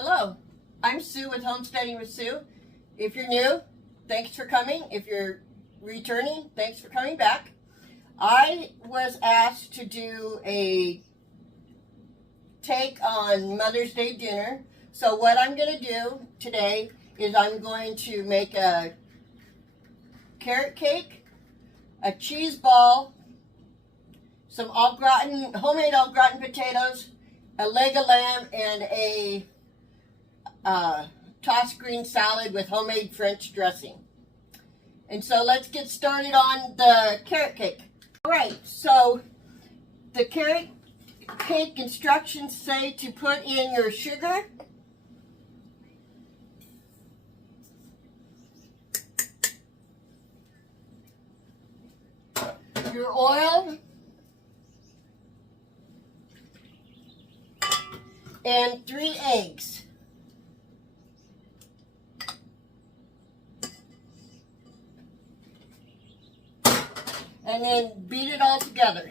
Hello, I'm Sue with Homesteading with Sue. If you're new, thanks for coming. If you're returning, thanks for coming back. I was asked to do a take on Mother's Day dinner. So what I'm going to do today is I'm going to make a carrot cake, a cheese ball, some homemade au gratin potatoes, a leg of lamb, and a tossed green salad with homemade French dressing. And so let's get started on the carrot cake. Alright, so the carrot cake instructions say to put in your sugar, your oil, and 3 eggs. And then beat it all together.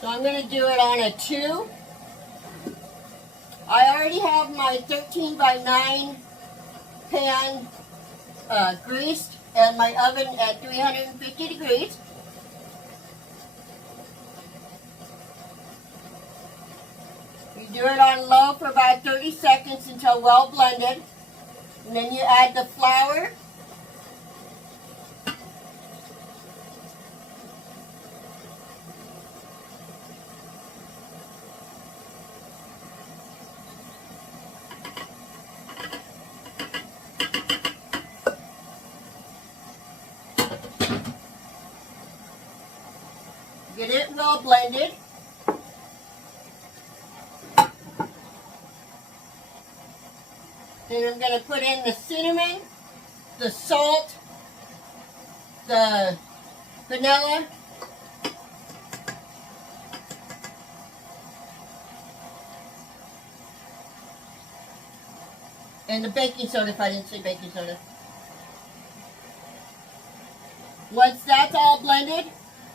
So I'm going to do it on a 2. I already have my 13 by 9 pan greased and my oven at 350 degrees. You do it on low for about 30 seconds until well blended. And then you add the flour. Get it well blended. Then I'm going to put in the cinnamon, the salt, the vanilla, and the baking soda if I didn't say baking soda. Once that's all blended,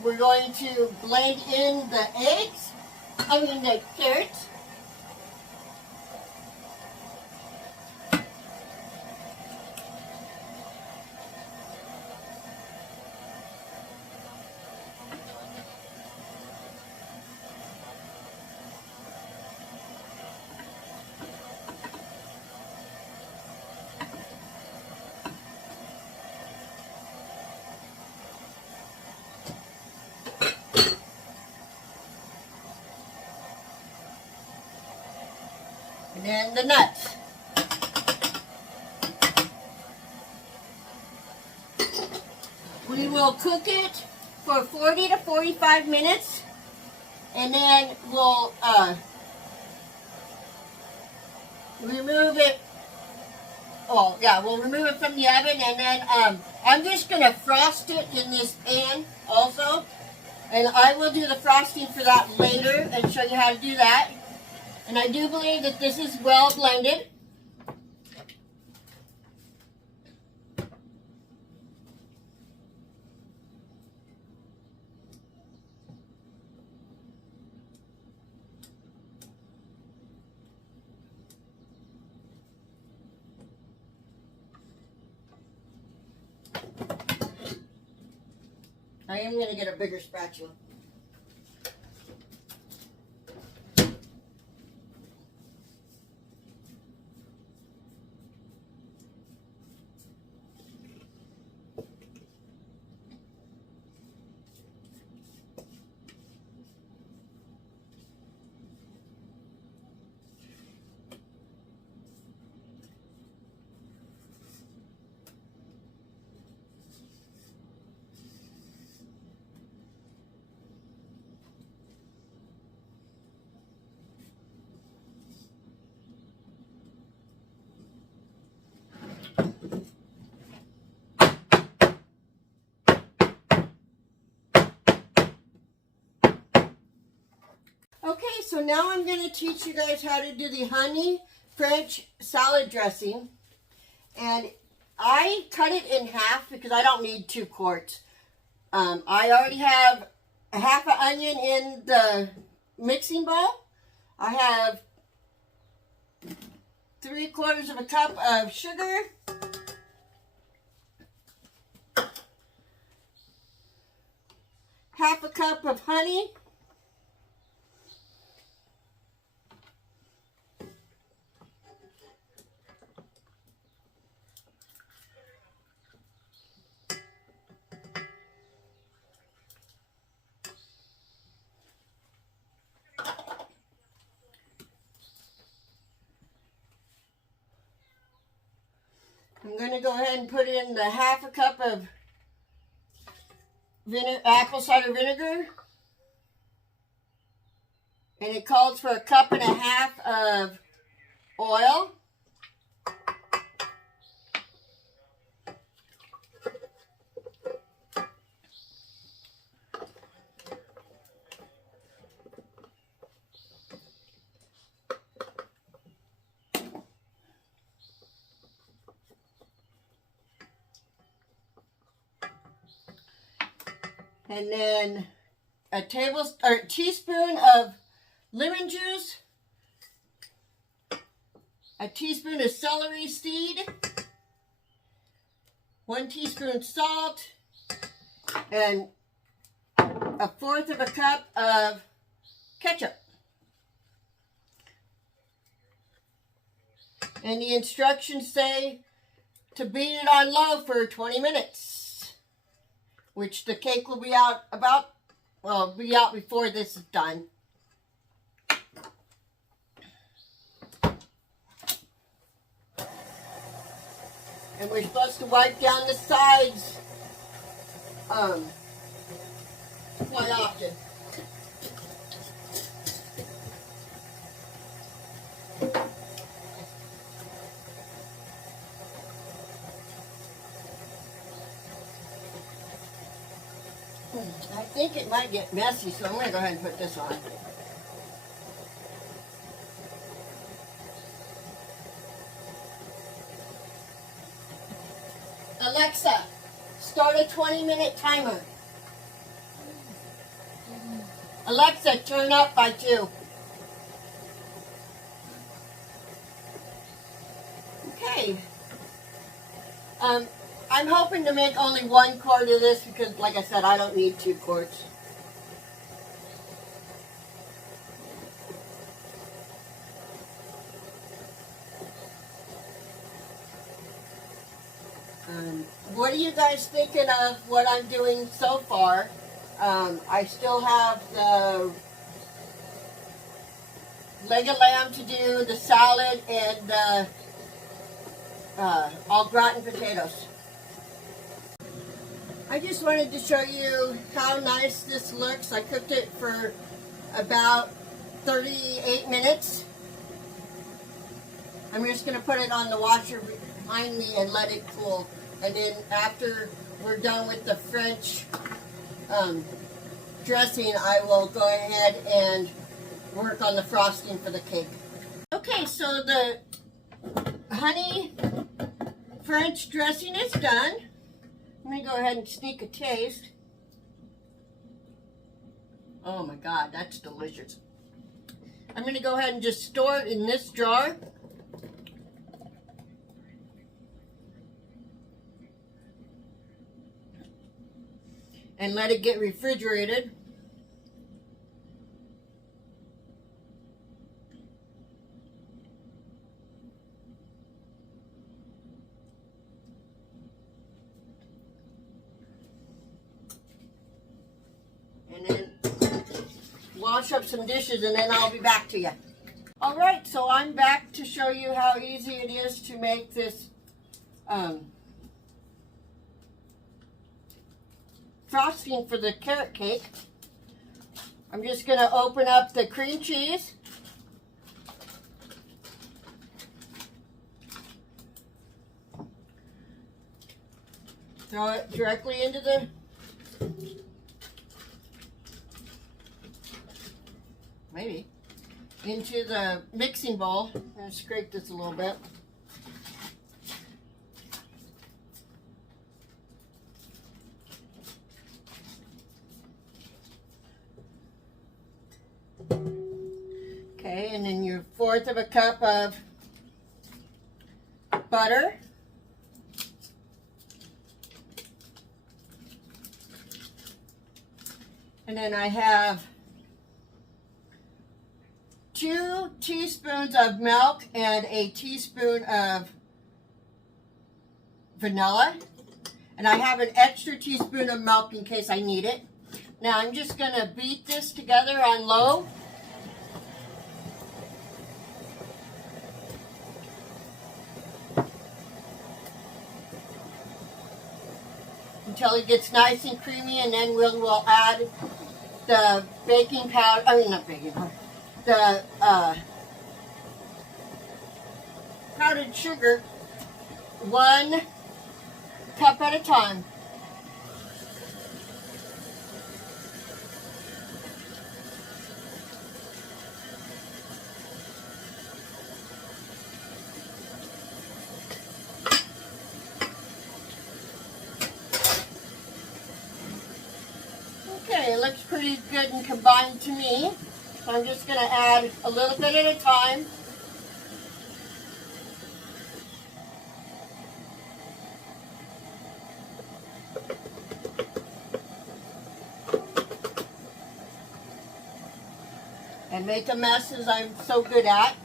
we're going to blend in the the carrots. And then the nuts. We will cook it for 40 to 45 minutes, and then we'll remove it. Oh yeah, we'll remove it from the oven, and then I'm just gonna frost it in this pan also, and I will do the frosting for that later and show you how to do that. And I do believe that this is well blended. I am going to get a bigger spatula. Okay, so now I'm going to teach you guys how to do the honey French salad dressing. And I cut it in half because I don't need 2 quarts. I already have a half an onion in the mixing bowl. I have 3/4 of a cup of sugar. Half a cup of honey. I'm going to go ahead and put in the half a cup of apple cider vinegar. And it calls for 1.5 cups of oil. And then a teaspoon of lemon juice, a teaspoon of celery seed, 1 teaspoon salt, and 1/4 cup of ketchup. And the instructions say to beat it on low for 20 minutes, which the cake will be out before this is done. And we're supposed to wipe down the sides quite often. I think it might get messy, so I'm going to go ahead and put this on. Alexa, start a 20-minute timer. Alexa, turn up by 2. Okay. I'm hoping to make only 1 quart of this because, like I said, I don't need 2 quarts. What are you guys thinking of what I'm doing so far? I still have the leg of lamb to do, the salad, and the all gratin potatoes. I just wanted to show you how nice this looks. I cooked it for about 38 minutes. I'm just going to put it on the washer behind me and let it cool. And then after we're done with the French dressing, I will go ahead and work on the frosting for the cake. Okay, so the honey French dressing is done. Let me go ahead and sneak a taste. Oh my God, that's delicious. I'm going to go ahead and just store it in this jar. And let it get refrigerated. And then wash up some dishes and then I'll be back to you. Alright, so I'm back to show you how easy it is to make this frosting for the carrot cake. I'm just going to open up the cream cheese. Throw it directly into the maybe, into the mixing bowl. I'm going to scrape this a little bit. Okay, and then your 1/4 of a cup of butter. And then I have 2 teaspoons of milk and a teaspoon of vanilla. And I have an extra teaspoon of milk in case I need it. Now I'm just going to beat this together on low. Until it gets nice and creamy, and then we'll add the baking powder, I mean not baking powder, the powdered sugar 1 cup at a time. Okay, it looks pretty good and combined to me. So I'm just going to add a little bit at a time. And make a mess, as I'm so good at.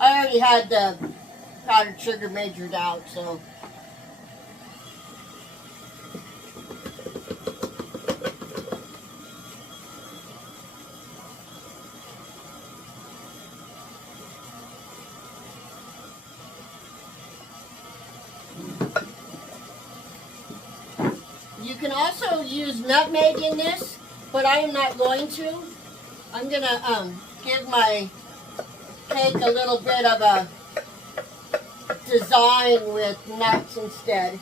I already had the powdered sugar measured out, so. You can also use nutmeg in this, but I am not going to. I'm going to give my cake a little bit of a design with nuts instead.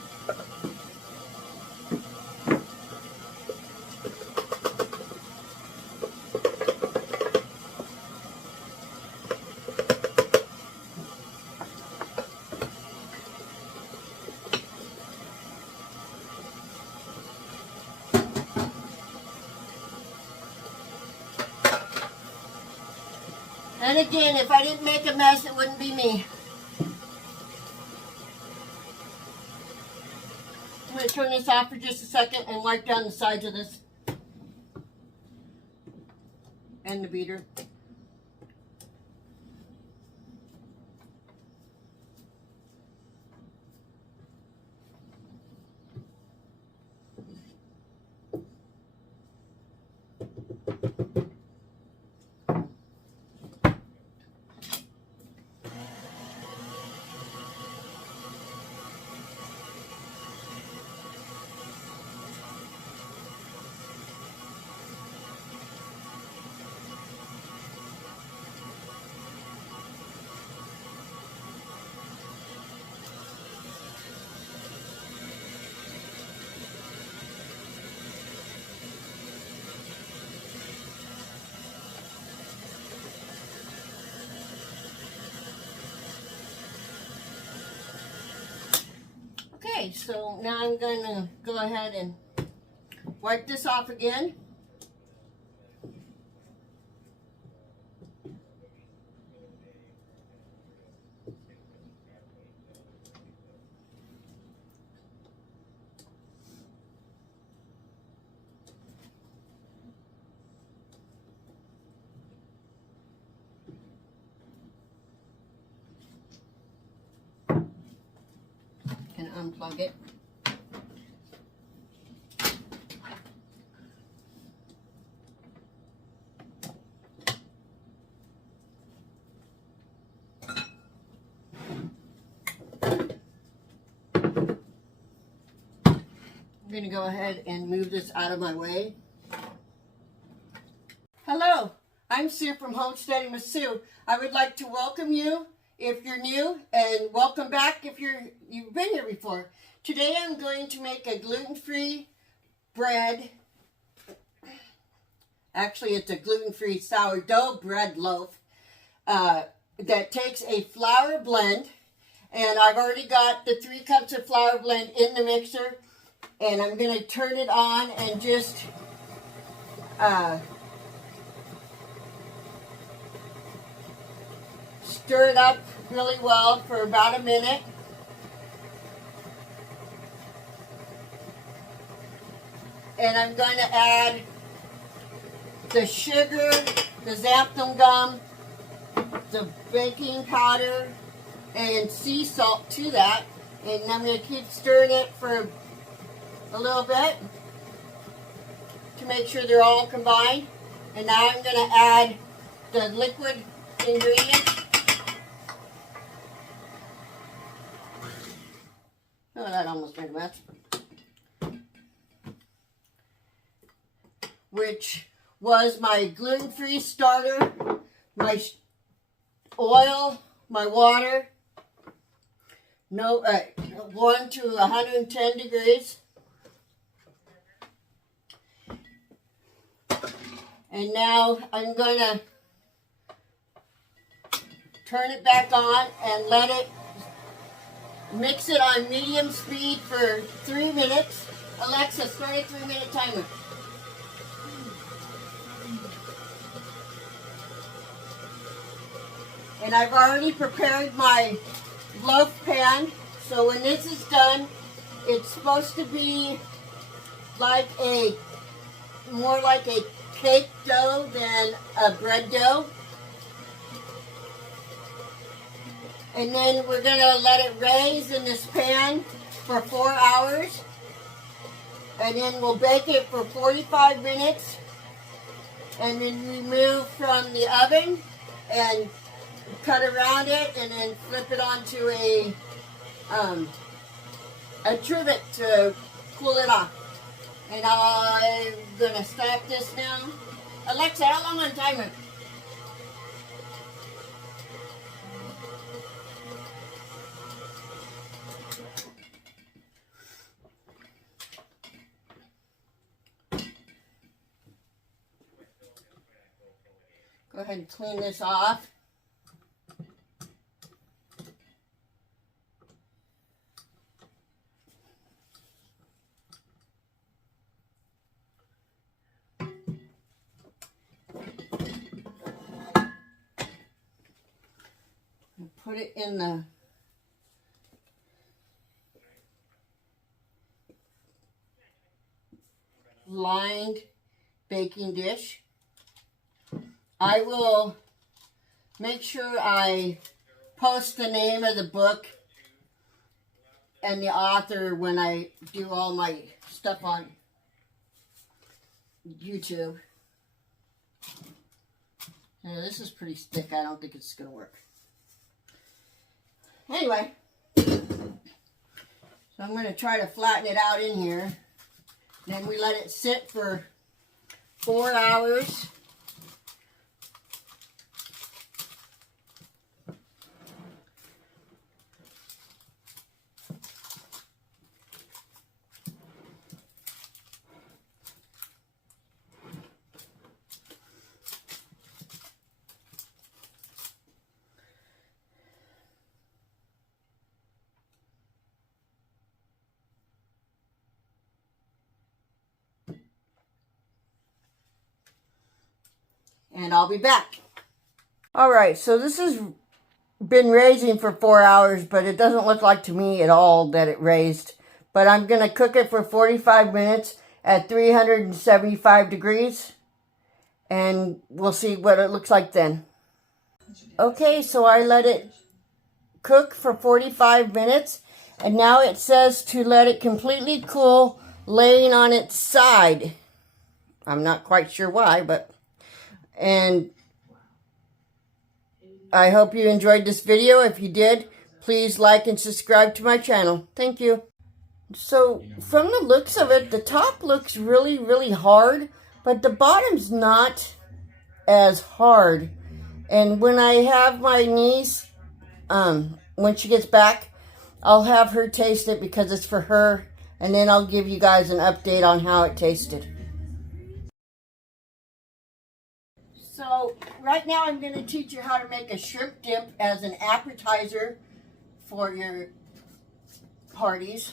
And again, if I didn't make a mess, it wouldn't be me. I'm going to turn this off for just a second and wipe down the sides of this and the beater. Okay, so now I'm going to go ahead and wipe this off again. And unplug it. I'm going to go ahead and move this out of my way. Hello, I'm Sue from Homesteading with Sue. I would like to welcome you if you're new, and welcome back if you've been here before. Today I'm going to make a gluten-free bread. Actually, it's a gluten-free sourdough bread loaf that takes a flour blend. And I've already got the 3 cups of flour blend in the mixer. And I'm going to turn it on and just stir it up really well for about a minute. And I'm going to add the sugar, the xanthan gum, the baking powder, and sea salt to that. And I'm going to keep stirring it for a little bit to make sure they're all combined. And now I'm going to add the liquid ingredients. Oh, that almost made a mess. Which was my gluten-free starter, my oil, my water, 1 to 110 degrees. And now I'm going to turn it back on and let it mix it on medium speed for 3 minutes. Alexa, start a 3-minute timer. And I've already prepared my loaf pan. So when this is done, it's supposed to be like more like a cake dough than a bread dough. And then we're going to let it raise in this pan for 4 hours. And then we'll bake it for 45 minutes. And then remove from the oven and cut around it and then flip it onto a trivet to cool it off. And I'm going to stop this now. Alexa, how long on timer? Go ahead and clean this off. Put it in the lined baking dish. I will make sure I post the name of the book and the author when I do all my stuff on YouTube. Now, this is pretty thick. I don't think it's going to work. Anyway, so I'm going to try to flatten it out in here. Then we let it sit for 4 hours. And I'll be back. All right, so this has been raising for 4 hours, but it doesn't look like to me at all that it raised. But I'm going to cook it for 45 minutes at 375 degrees. And we'll see what it looks like then. Okay, so I let it cook for 45 minutes. And now it says to let it completely cool, laying on its side. I'm not quite sure why, but... And I hope you enjoyed this video. If you did, please like and subscribe to my channel. Thank you. So from the looks of it, the top looks really, really hard, but the bottom's not as hard. And when I have my niece when she gets back, I'll have her taste it because it's for her, and then I'll give you guys an update on how it tasted. So right now I'm going to teach you how to make a shrimp dip as an appetizer for your parties.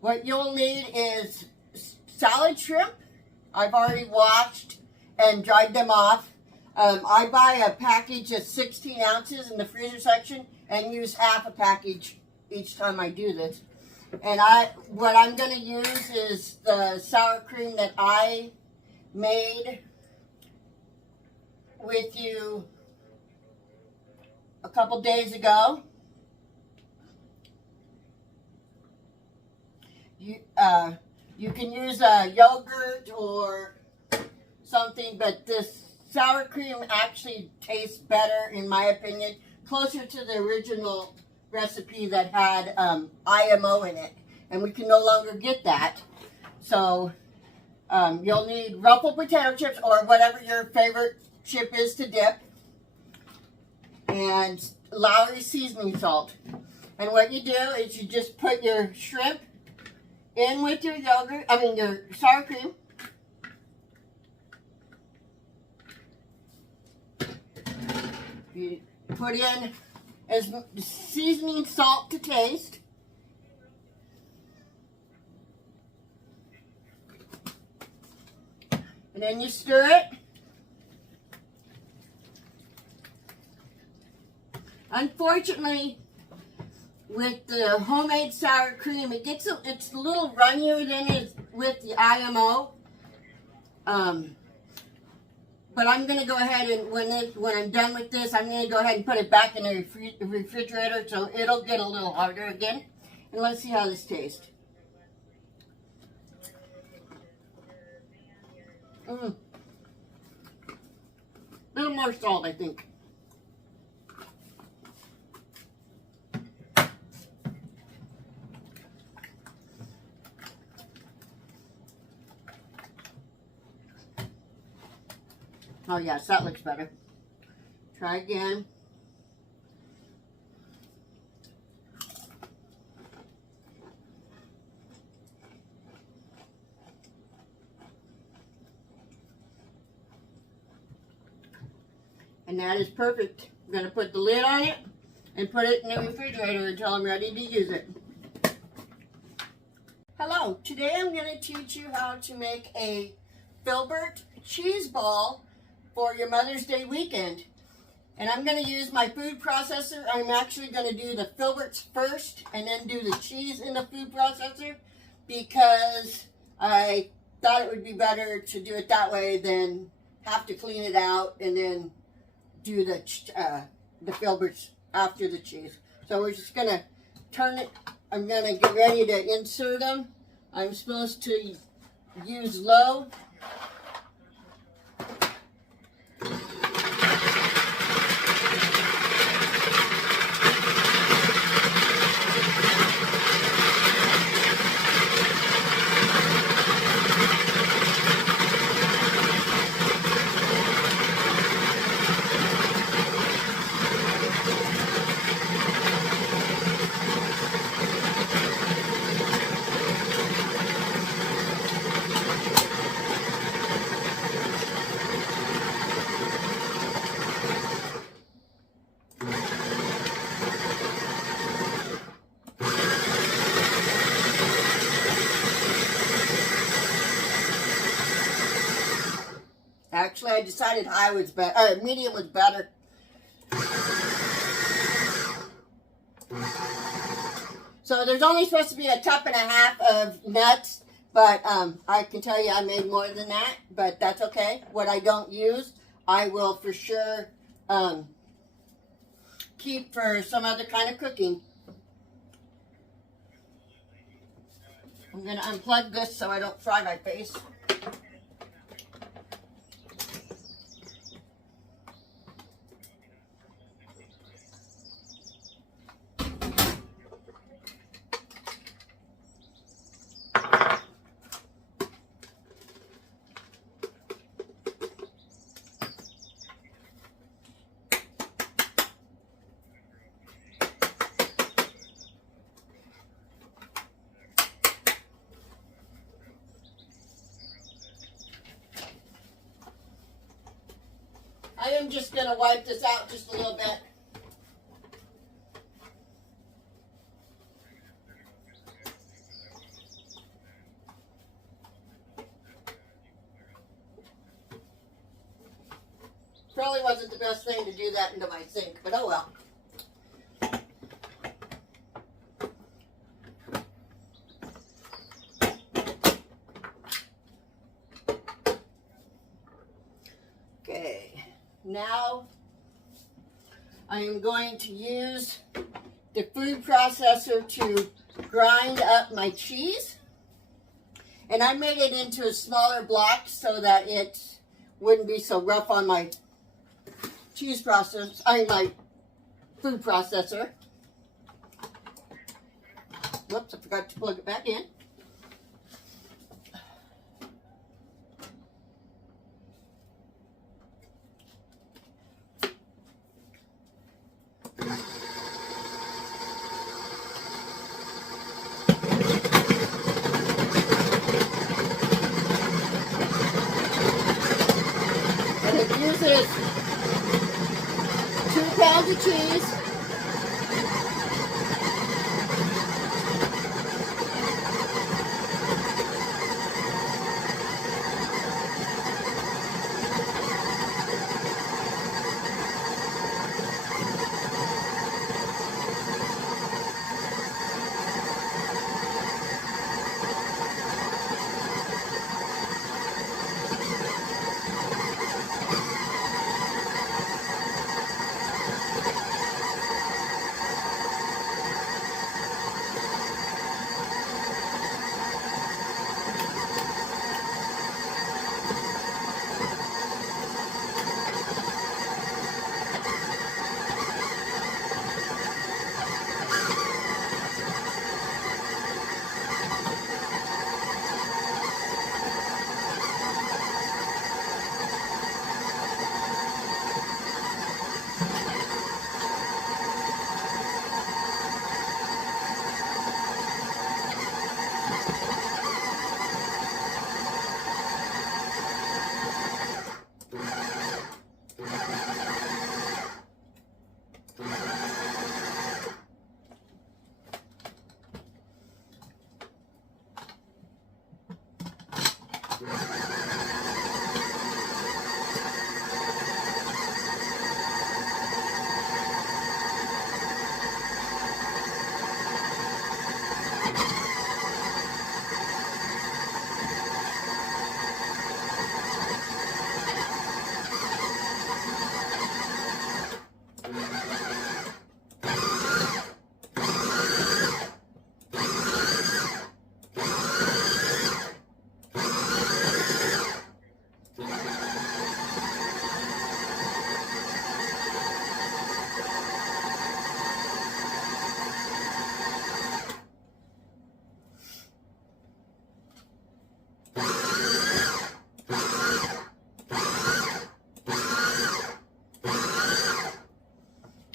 What you'll need is salad shrimp. I've already washed and dried them off. I buy a package of 16 ounces in the freezer section and use half a package each time I do this. And what I'm going to use is the sour cream that I made with you a couple days ago. You can use yogurt or something, but this sour cream actually tastes better, in my opinion, closer to the original recipe that had IMO in it, and we can no longer get that. So you'll need ruffled potato chips or whatever your favorite chip is to dip, and Lowry seasoning salt. And what you do is you just put your shrimp in with your your sour cream. You put in as seasoning salt to taste. And then you stir it. Unfortunately, with the homemade sour cream, it's a little runnier than it with the IMO. But I'm going to go ahead and when I'm done with this, I'm going to go ahead and put it back in the refrigerator so it'll get a little harder again. And let's see how this tastes. A little more salt, I think. Oh yes, that looks better. Try again. And that is perfect. I'm going to put the lid on it and put it in the refrigerator until I'm ready to use it. Hello, today I'm going to teach you how to make a Filbert Cheese Ball for your Mother's Day weekend. And I'm going to use my food processor. I'm actually going to do the filberts first and then do the cheese in the food processor because I thought it would be better to do it that way than have to clean it out and then do the filberts after the cheese. So we're just going to turn it. I'm going to get ready to insert them. I'm supposed to use low. Actually, I decided high was better, medium was better. So there's only supposed to be a cup and a half of nuts, but I can tell you I made more than that, but that's okay. What I don't use, I will for sure keep for some other kind of cooking. I'm going to unplug this so I don't fry my face. I am just going to wipe this out just a little bit. Probably wasn't the best thing to do that into my sink, but oh well. Okay, now I am going to use the food processor to grind up my cheese. And I made it into a smaller block so that it wouldn't be so rough on my cheese processor, my food processor. Whoops, I forgot to plug it back in. And it uses 2 pounds of cheese.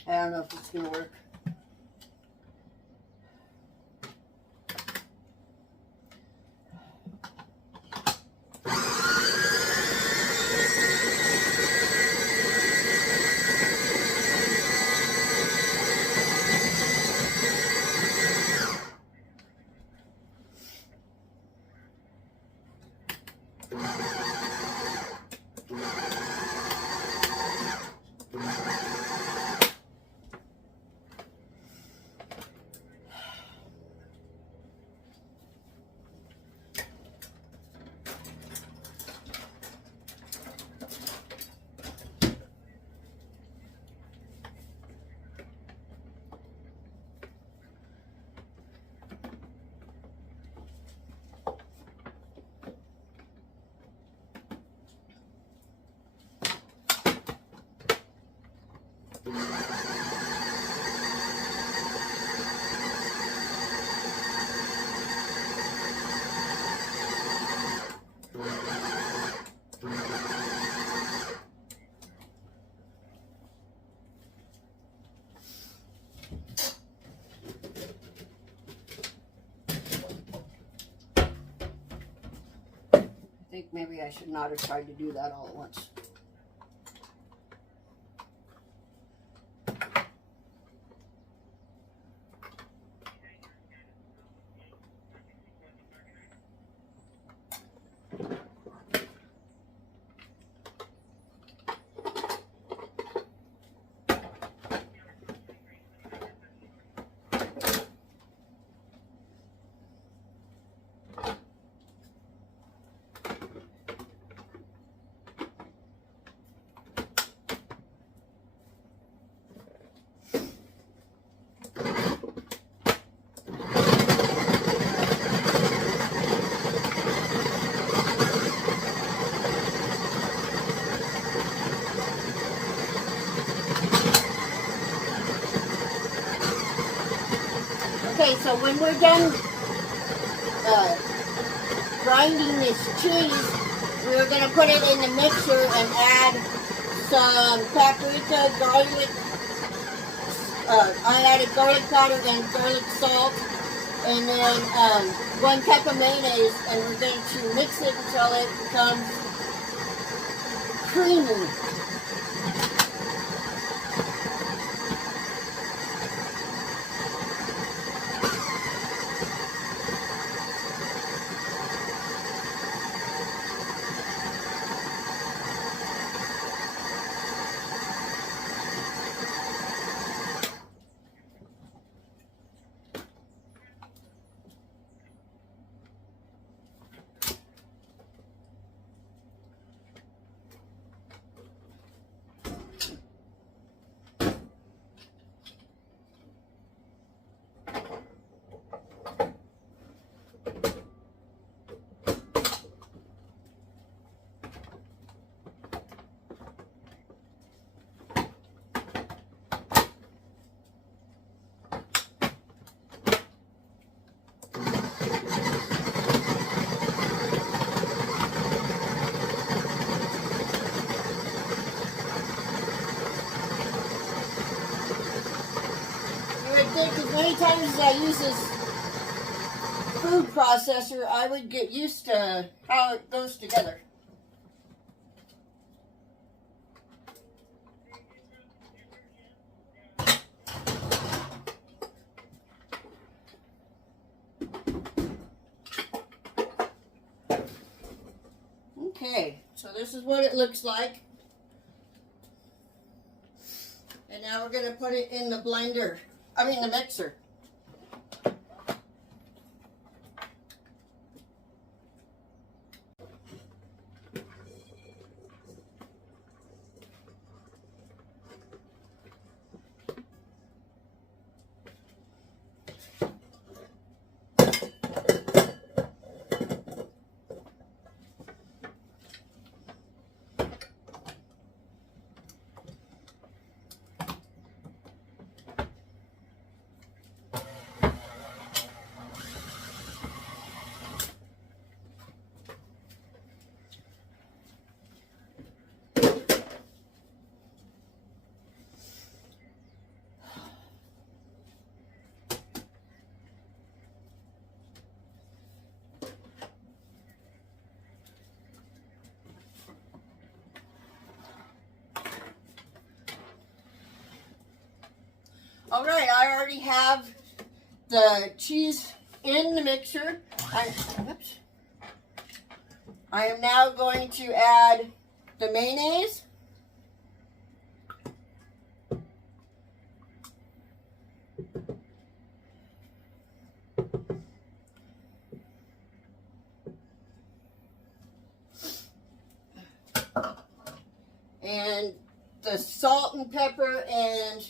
I don't know if it's going to work. I think maybe I should not have tried to do that all at once. So when we're done grinding this cheese, we're going to put it in the mixer and add some paprika, garlic. I added garlic powder and garlic salt, and then 1 cup of mayonnaise, and we're going to mix it until it becomes creamy. As many times as I use this food processor, I would get used to how it goes together. Okay, so this is what it looks like. And now we're going to put it in the blender. The mixer. All right, I already have the cheese in the mixer. I am now going to add the mayonnaise. And the salt and pepper and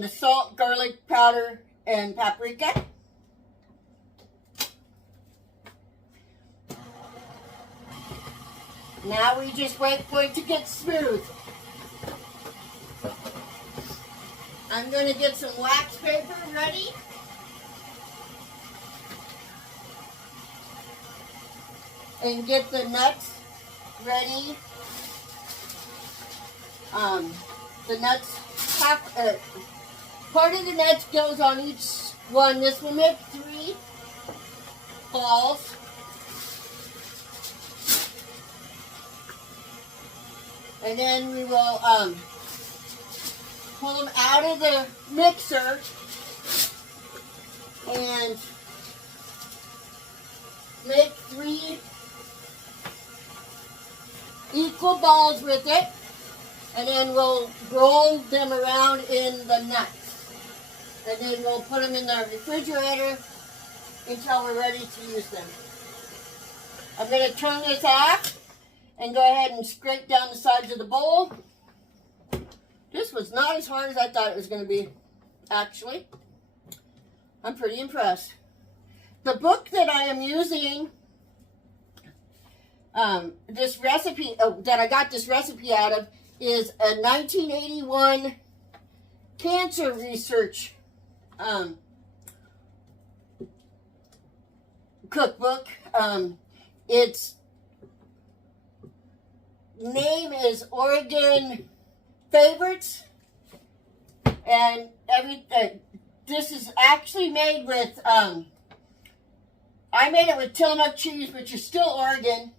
the salt, garlic powder, and paprika. Now we just wait for it to get smooth. I'm going to get some wax paper ready. And get the nuts ready. The nuts, part of the nuts goes on each one. This will make 3 balls. And then we will pull them out of the mixer and make 3 equal balls with it. And then we'll roll them around in the nuts. And then we'll put them in the refrigerator until we're ready to use them. I'm going to turn this off and go ahead and scrape down the sides of the bowl. This was not as hard as I thought it was going to be, actually. I'm pretty impressed. The book that I am using, this recipe, that I got this recipe out of, is a 1981 cancer research cookbook. Its name is Oregon Favorites, and this is actually made with, I made it with Tillamook cheese, which is still Oregon,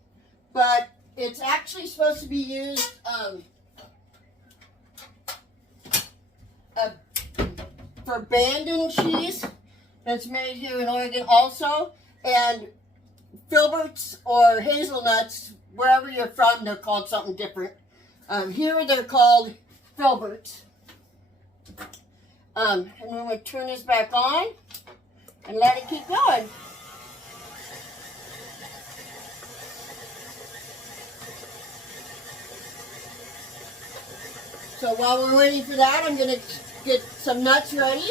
but it's actually supposed to be used for Bandon cheese that's made here in Oregon also, and Filberts or hazelnuts, wherever you're from, they're called something different. Here they're called Filberts. And we're going to turn this back on and let it keep going. So while we're waiting for that, I'm going to get some nuts ready.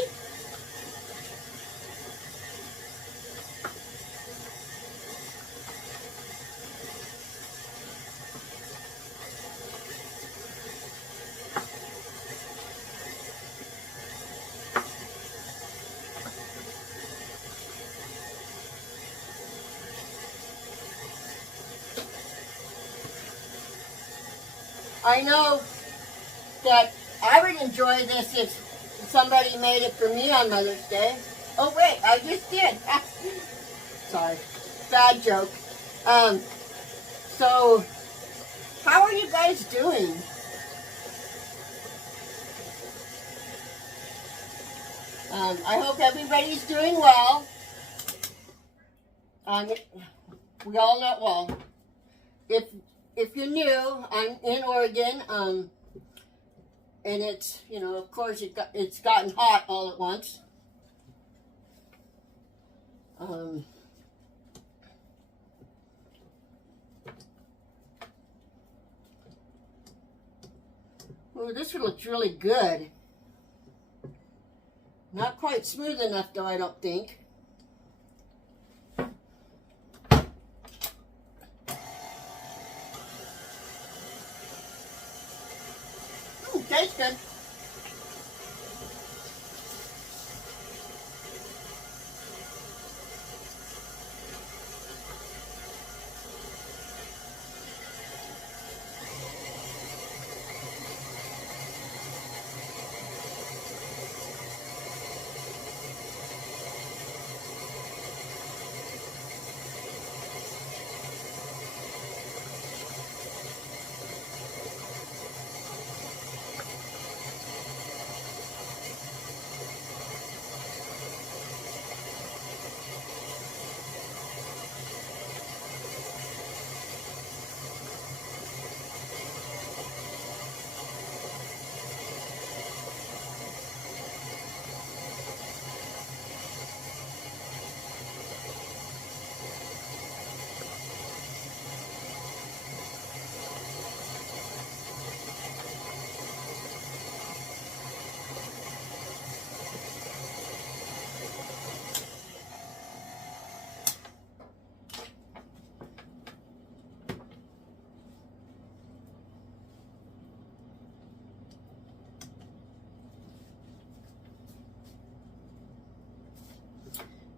I know that I would enjoy this if somebody made it for me on Mother's Day. Oh wait, I just did. Sorry, bad joke. So, how are you guys doing? I hope everybody's doing well. We all know, well, if you're new, I'm in Oregon, and it's, you know, of course it's gotten hot all at once. Ooh, this one looks really good. Not quite smooth enough though, I don't think. Tastes good.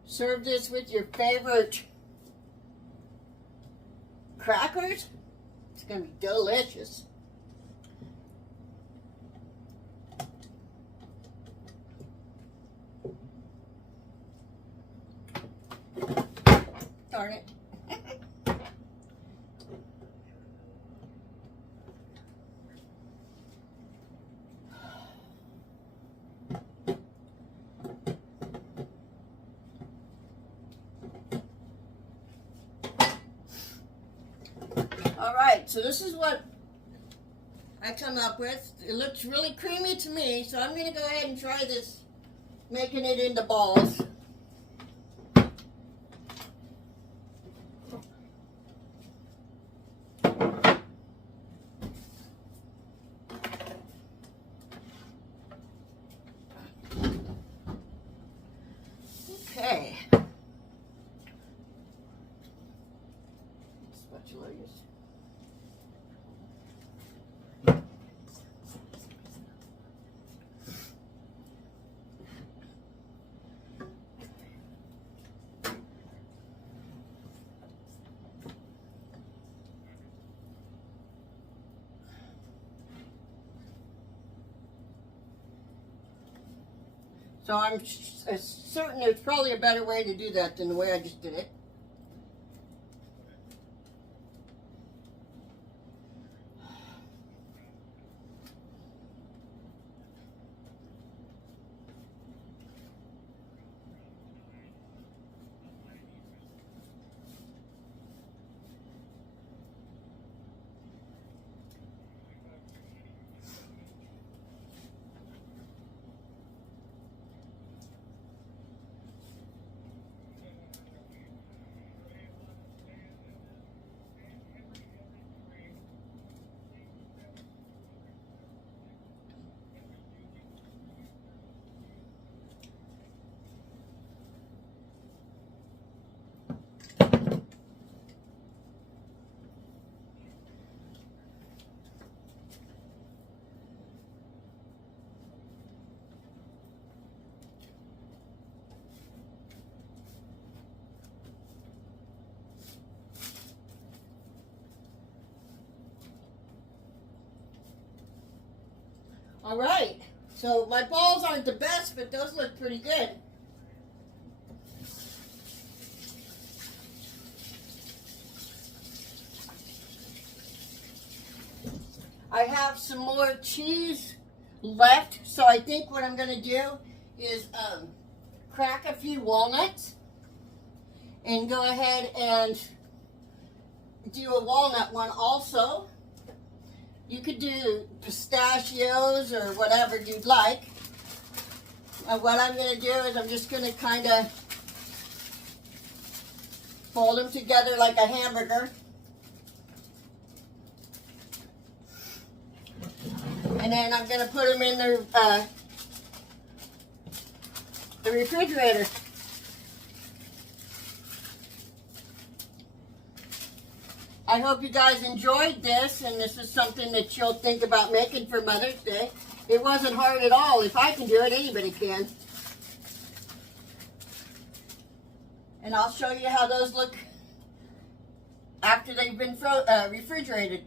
Serve this with your favorite crackers. It's going to be delicious. Darn it. Alright, so this is what I come up with. It looks really creamy to me, so I'm going to go ahead and try this, making it into balls. Okay. Spatula use. So I'm certain there's probably a better way to do that than the way I just did it. All right, so my balls aren't the best, but those look pretty good. I have some more cheese left, so I think what I'm going to do is crack a few walnuts and go ahead and do a walnut one also. You could do pistachios or whatever you'd like. What I'm going to do is I'm just going to kind of fold them together like a hamburger. And then I'm going to put them in the refrigerator. I hope you guys enjoyed this, and this is something that you'll think about making for Mother's Day. It wasn't hard at all. If I can do it, anybody can. And I'll show you how those look after they've been refrigerated.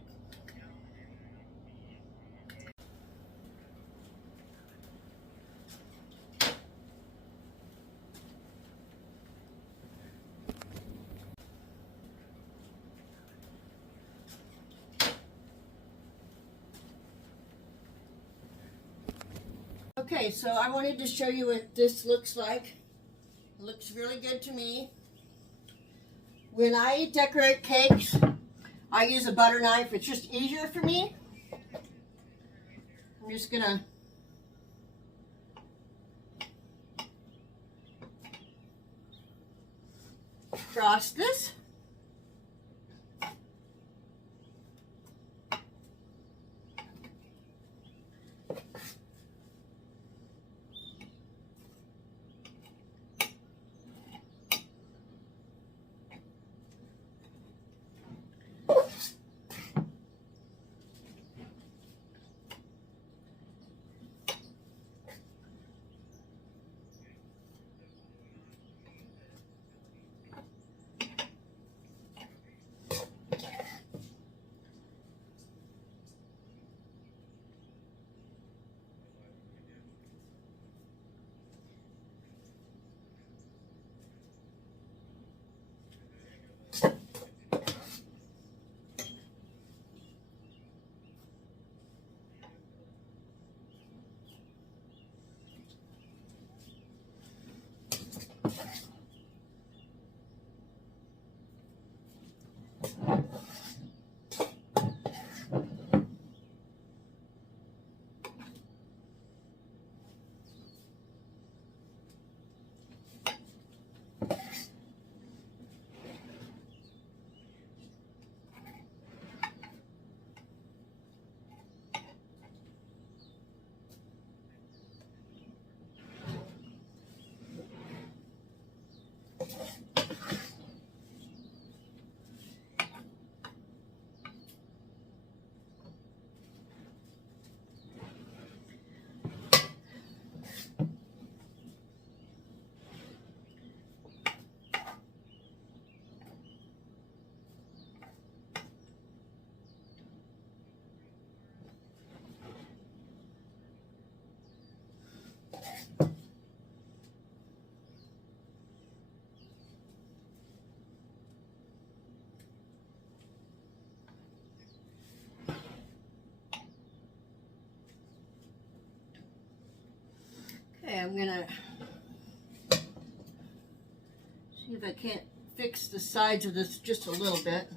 Okay, so I wanted to show you what this looks like. It looks really good to me. When I decorate cakes, I use a butter knife. It's just easier for me. I'm just gonna cross this. I'm gonna see if I can't fix the sides of this just a little bit.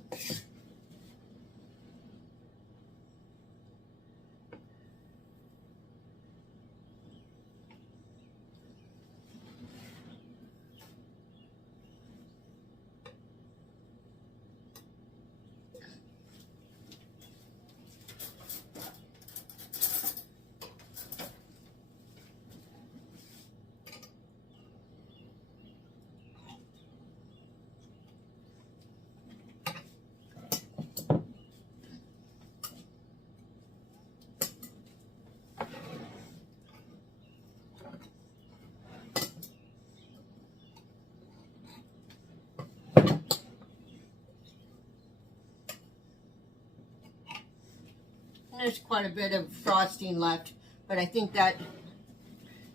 There's quite a bit of frosting left, but I think that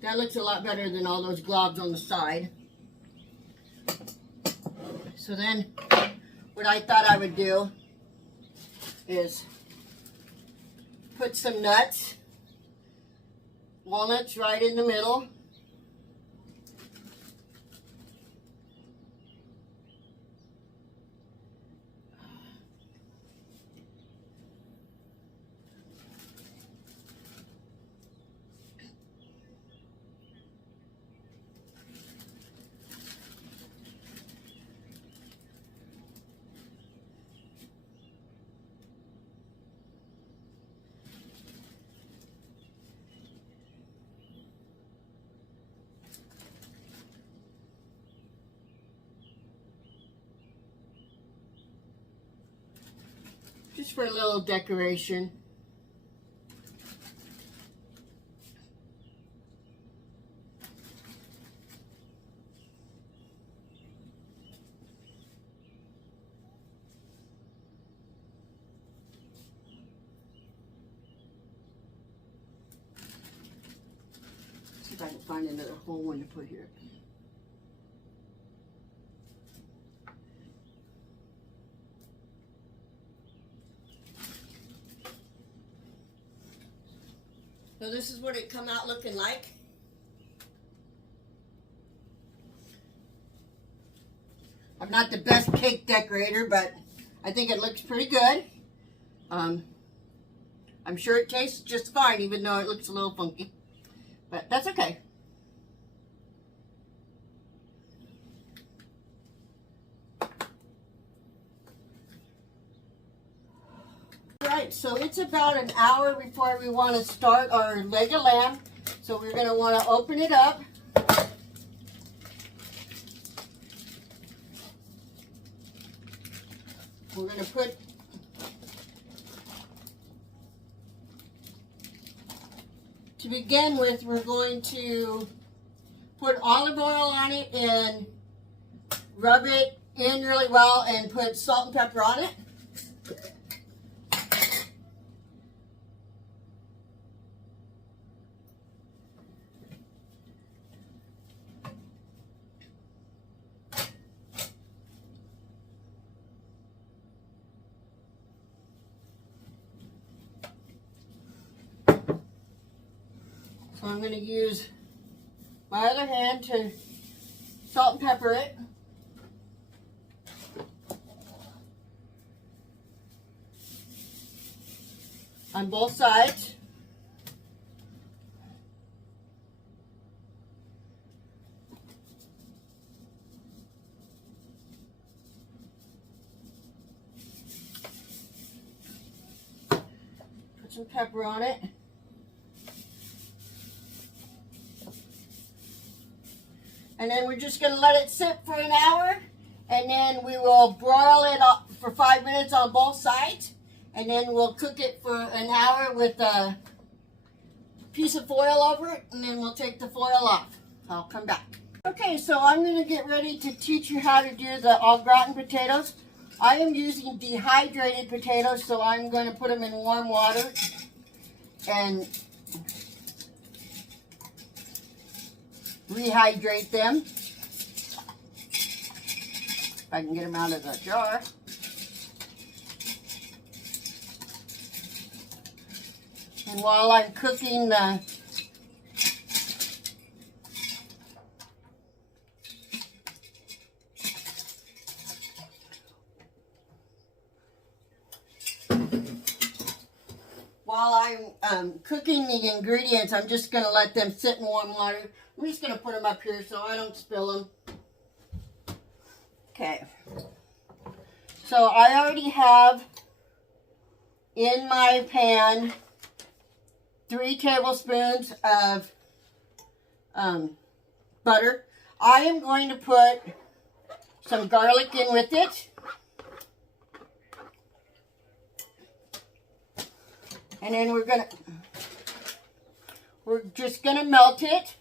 looks a lot better than all those globs on the side. So then what I thought I would do is put some nuts, walnuts right in the middle. Just for a little decoration. See if I can find another whole one to put here. So this is what it come out looking like. I'm not the best cake decorator, but I think it looks pretty good. I'm sure it tastes just fine, even though it looks a little funky. But that's okay. Alright, so it's about an hour before we want to start our leg of lamb. So we're going to want to open it up. We're going to put to begin with, we're going to put olive oil on it and rub it in really well and put salt and pepper on it. So I'm going to use my other hand to salt and pepper it. On both sides. Put some pepper on it. And then we're just going to let it sit for an hour, and then we will broil it up for 5 minutes on both sides, and then we'll cook it for an hour with a piece of foil over it, and then we'll take the foil off. I'll come back. Okay, so I'm going to get ready to teach you how to do the au gratin potatoes. I am using dehydrated potatoes, so I'm going to put them in warm water and rehydrate them. If I can get them out of the jar. And while I'm cooking the while I'm cooking the ingredients, I'm just going to let them sit in warm water. I'm just going to put them up here so I don't spill them. Okay. So I already have in my pan 3 tablespoons of butter. I am going to put some garlic in with it. And then we're just gonna melt it.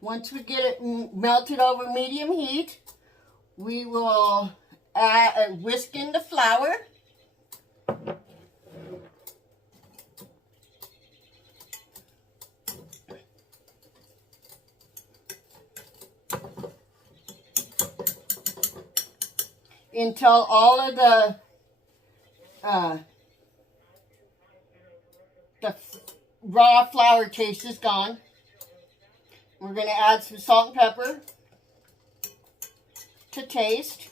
Once we get it melted over medium heat, we will whisk in the flour. Until all of the raw flour taste is gone. We're going to add some salt and pepper to taste.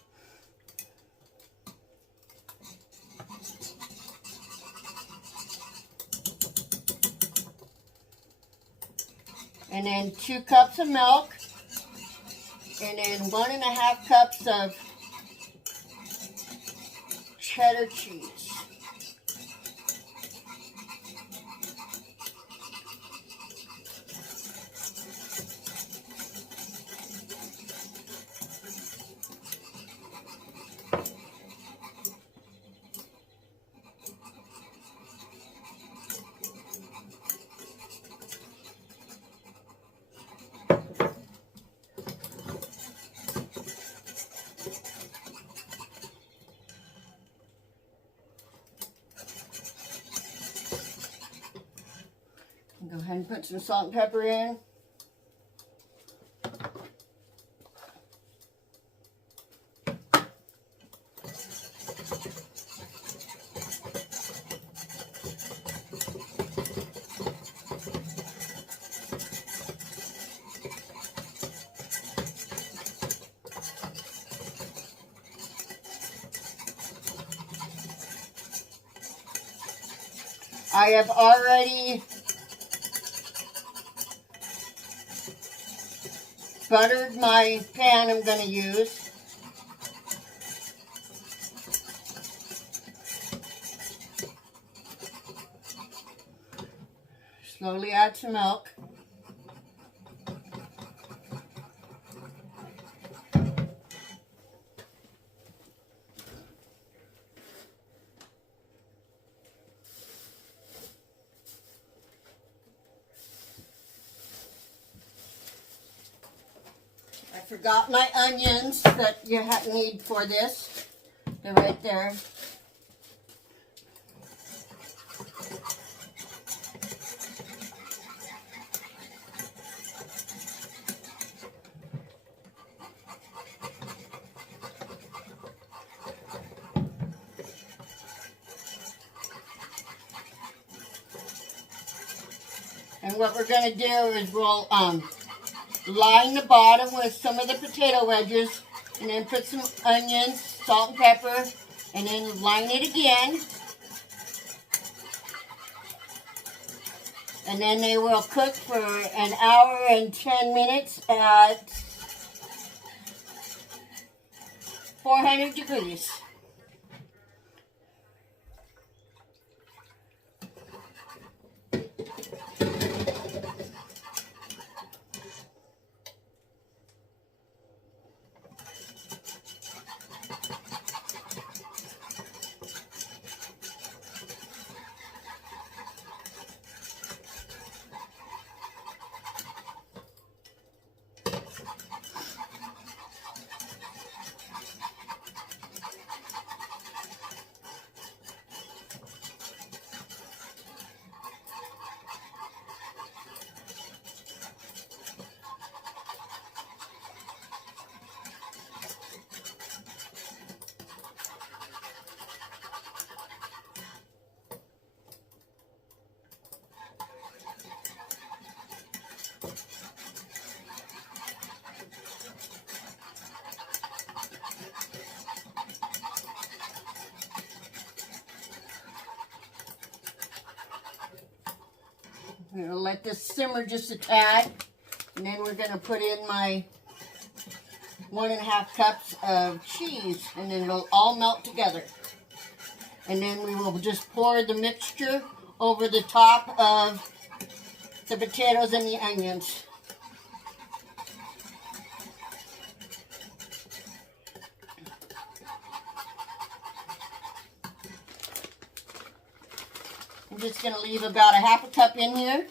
And then 2 cups of milk. And then 1.5 cups of cheddar cheese. Go ahead and put some salt and pepper in. I have already buttered my pan I'm going to use. Slowly add some milk. I forgot my onions that you need for this. They're right there. And what we're going to do is we'll line the bottom with some of the potato wedges, and then put some onions, salt and pepper, and then line it again. And then they will cook for 1 hour and 10 minutes at 400 degrees. I'm going to let this simmer just a tad. And then we're going to put in my 1.5 cups of cheese. And then it'll all melt together. And then we will just pour the mixture over the top of the potatoes and the onions. I'm just going to leave about 1/2 cup in here.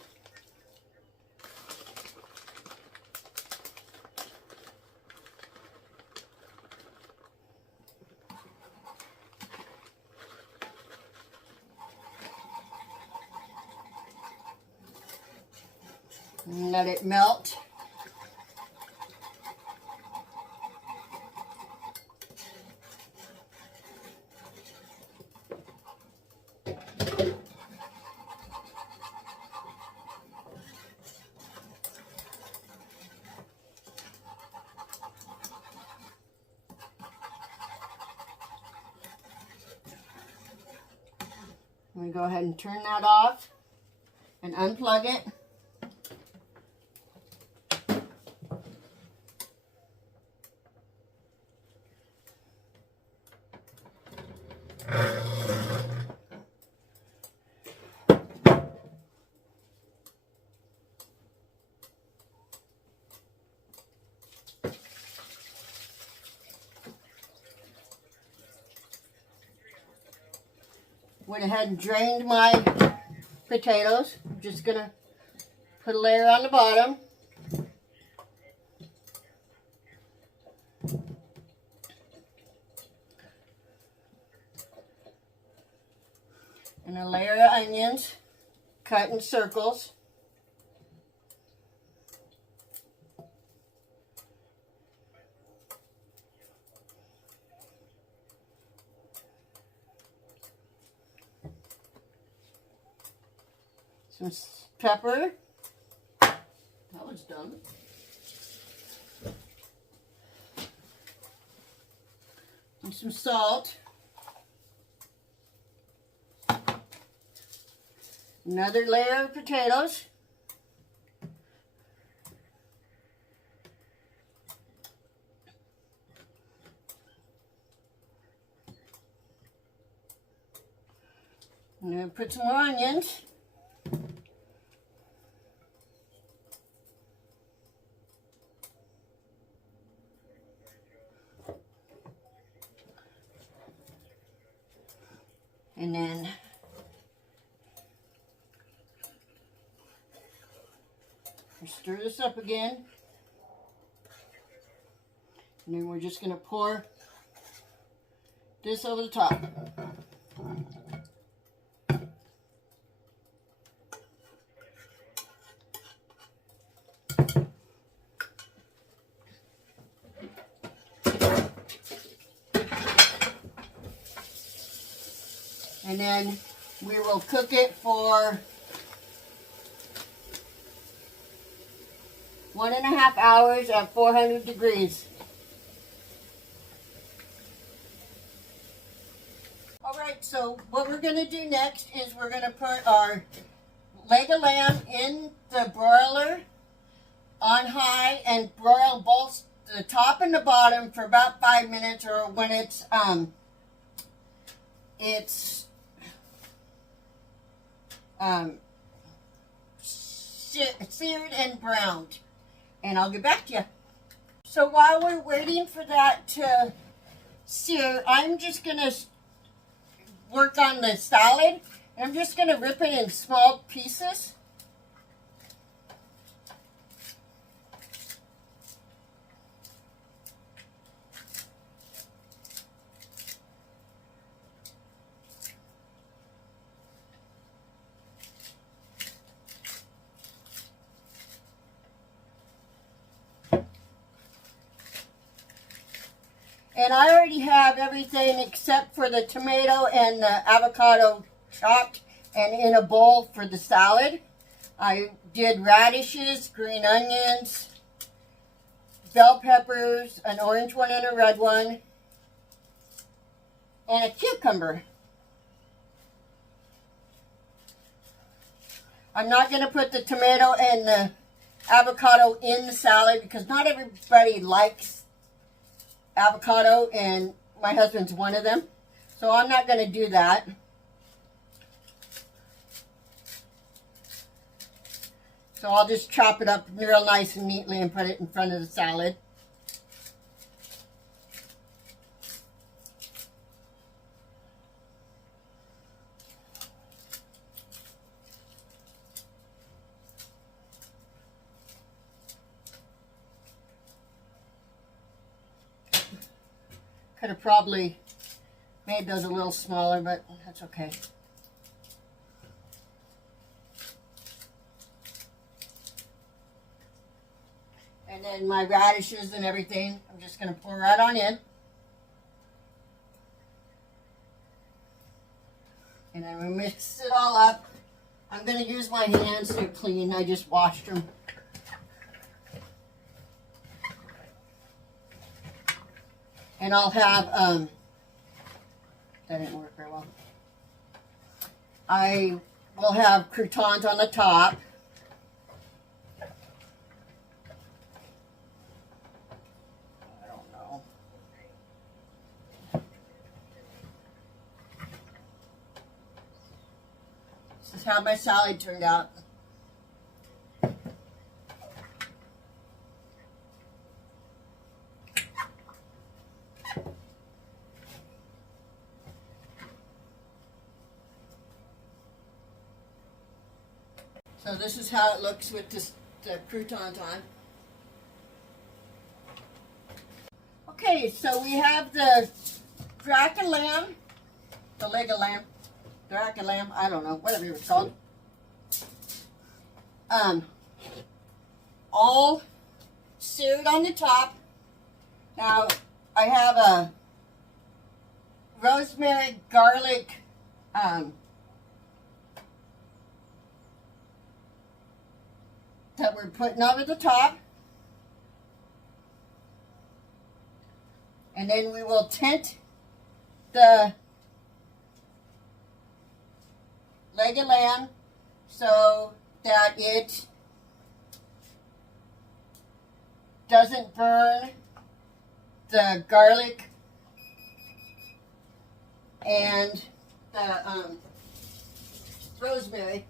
And let it melt. I'm going to go ahead and turn that off and unplug it. Went ahead and drained my potatoes. I'm just going to put a layer on the bottom. And a layer of onions cut in circles. Some pepper. That was done. And some salt. Another layer of potatoes. I'm going to put some more onions. And then stir this up again. And then we're just going to pour this over the top. And then we will cook it for 1.5 hours at 400 degrees. Alright, so what we're going to do next is we're going to put our leg of lamb in the broiler on high and broil both the top and the bottom for about 5 minutes, or when it's seared and browned. And I'll get back to you. So while we're waiting for that to sear, I'm just going to work on the salad. And I'm just going to rip it in small pieces. And I already have everything except for the tomato and the avocado chopped and in a bowl for the salad. I did radishes, green onions, bell peppers, an orange one and a red one, and a cucumber. I'm not going to put the tomato and the avocado in the salad because not everybody likes avocado, and my husband's one of them. So I'm not going to do that. So I'll just chop it up real nice and neatly and put it in front of the salad. Could have probably made those a little smaller, but that's okay. And then my radishes and everything, I'm just going to pour right on in. And then we mix it all up. I'm going to use my hands. They're clean. I just washed them. And I'll have, that didn't work very well. I will have croutons on the top. I don't know. This is how my salad turned out. So this is how it looks with the croutons on. Okay, so we have the gratin lamb, the leg of lamb, gratin lamb, I don't know, whatever it was called. All seared on the top. Now I have a rosemary garlic that we're putting over the top. And then we will tint the leg of lamb so that it doesn't burn the garlic and the rosemary.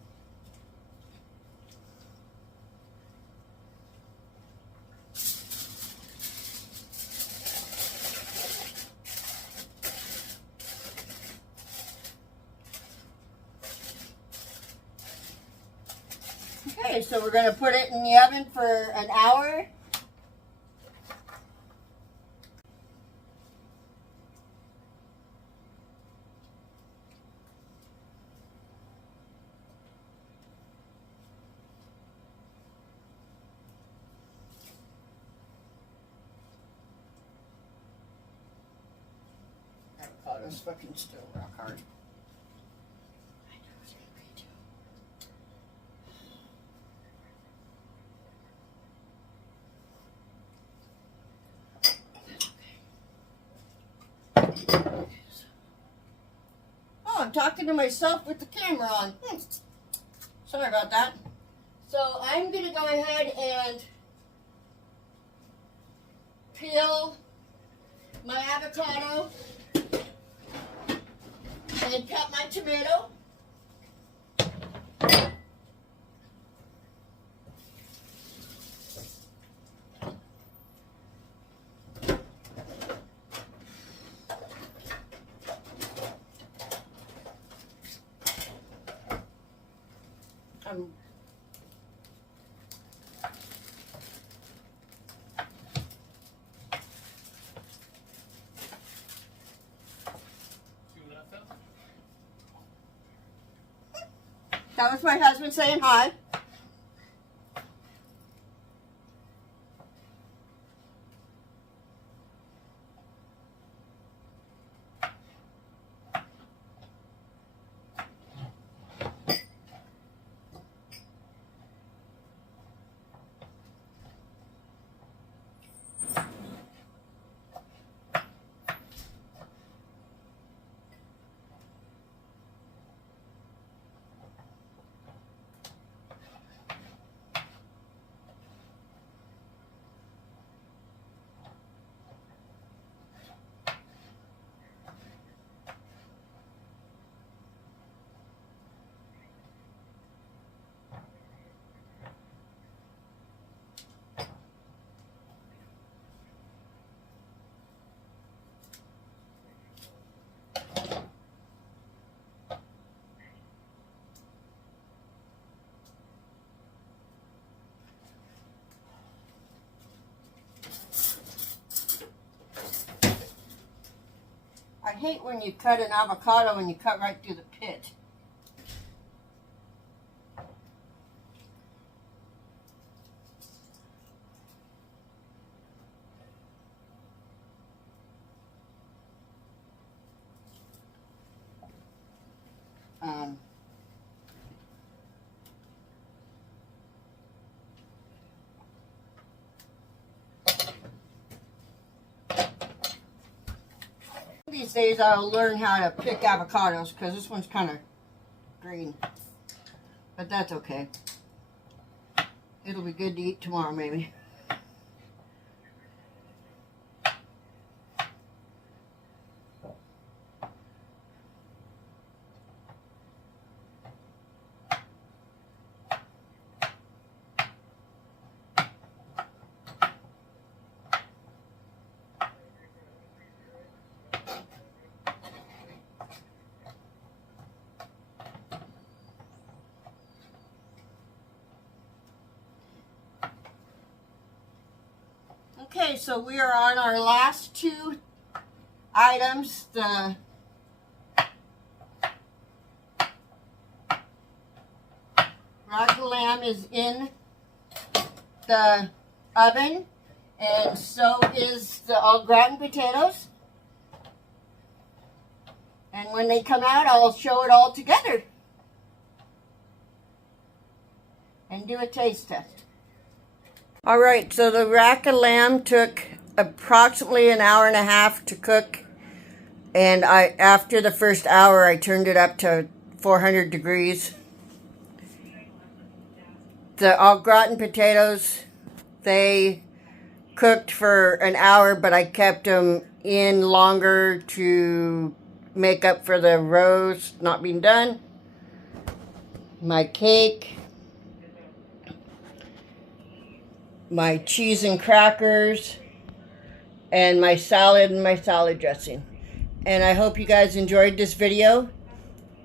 Okay, so we're going to put it in the oven for an hour. Avocado's fucking still rock hard. Oh, I'm talking to myself with the camera on. Sorry about that. So I'm going to go ahead and peel my avocado and cut my tomato. That was my husband saying hi. I hate when you cut an avocado and you cut right through the pit. These days I'll learn how to pick avocados because this one's kind of green. But that's okay. It'll be good to eat tomorrow maybe. Okay, so we are on our last two items. The rack of lamb is in the oven, and so is the au gratin potatoes. And when they come out, I'll show it all together and do a taste test. All right, so the rack of lamb took approximately an hour and a half to cook, and after the first hour I turned it up to 400 degrees. The au gratin potatoes, they cooked for an hour, but I kept them in longer to make up for the roast not being done. My cake, my cheese and crackers, and my salad and my salad dressing. And I hope you guys enjoyed this video.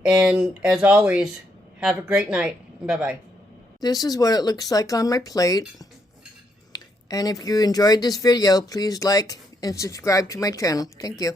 And as always, have a great night. Bye-bye. This is what it looks like on my plate. And if you enjoyed this video, please like and subscribe to my channel. Thank you.